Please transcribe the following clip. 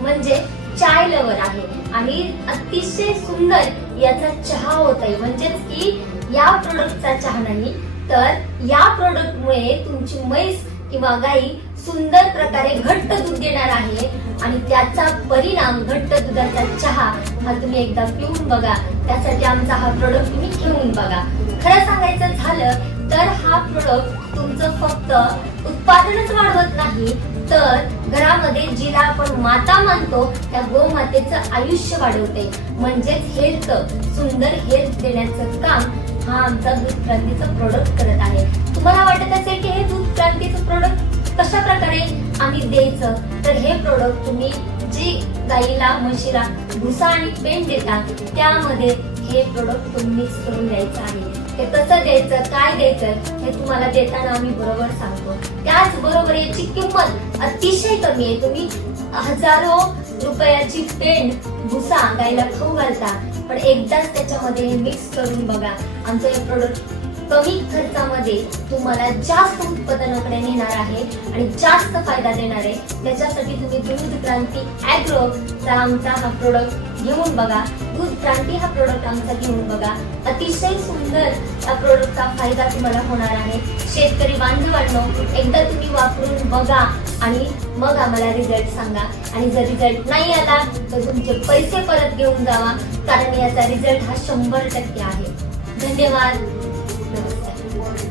म्हणजे चाय लवर आहे आणि अतिशय सुंदर याचा चहा होत आहे। म्हणजेच की या प्रोडक्टचा चहा नाही तर या प्रोडक्टमुळे तुमची म्हैस किंवा गाई सुंदर प्रकारे घट्ट दूध देणार आहे आणि त्याचा परिणाम घट्ट दुधाचा चहा हा तुम्ही एकदा पिऊन बघा। त्यासाठी आमचा हा प्रोडक्ट तुम्ही घेऊन बघा। खरं सांगायचं झालं तर हा प्रोडक्ट तुमचं फक्त उत्पादनच वाढवत नाही तर घरामध्ये जिला आपण माता मानतो त्या गोमातेचं आयुष्य वाढवते। म्हणजेच हेल्थ, सुंदर हेल्थ देण्याचं काम हा आमचा दूध क्रांतीचं प्रोडक्ट करत आहे। तुम्हाला वाटत असेल की हे दूध क्रांतीचं प्रोडक्ट कशा प्रकारे आम्ही द्यायचं, तर हे प्रोडक्ट तुम्ही जी गाईला म्हशीला भुसा आणि पेंड देता त्यामध्ये हे प्रोडक्ट तुम्ही मिक्स करून द्यायचं आहे। ते कसं द्यायचं, काय द्यायचं हे तुम्हाला देताना आम्ही बरोबर सांगतो। त्याचबरोबर याची किंमत अतिशय कमी आहे। तुम्ही हजारो रुपयाची पेंड भुसा गाईला खाऊ घालता पण एकदाच त्याच्यामध्ये मिक्स करून बघा। आमचं हे प्रोडक्ट कमी खर्चामध्ये तुम्हाला जास्त उत्पादनाकडे नेणार आहे आणि जास्त फायदा देणार आहे। त्याच्यासाठी तुम्ही दूध क्रांती ॲग्रोचा आमचा हा प्रोडक्ट घेऊन बघा। दूध क्रांती हा प्रोडक्ट आमचा घेऊन बघा। अतिशय सुंदर या प्रोडक्टचा फायदा तुम्हाला होणार आहे। शेतकरी बांधवांनो, एकदा तुम्ही वापरून बघा आणि मग आम्हाला रिझल्ट सांगा आणि जर रिझल्ट नाही आला तर तुमचे पैसे परत घेऊन जावा, कारण याचा रिझल्ट हा 100% आहे। धन्यवाद।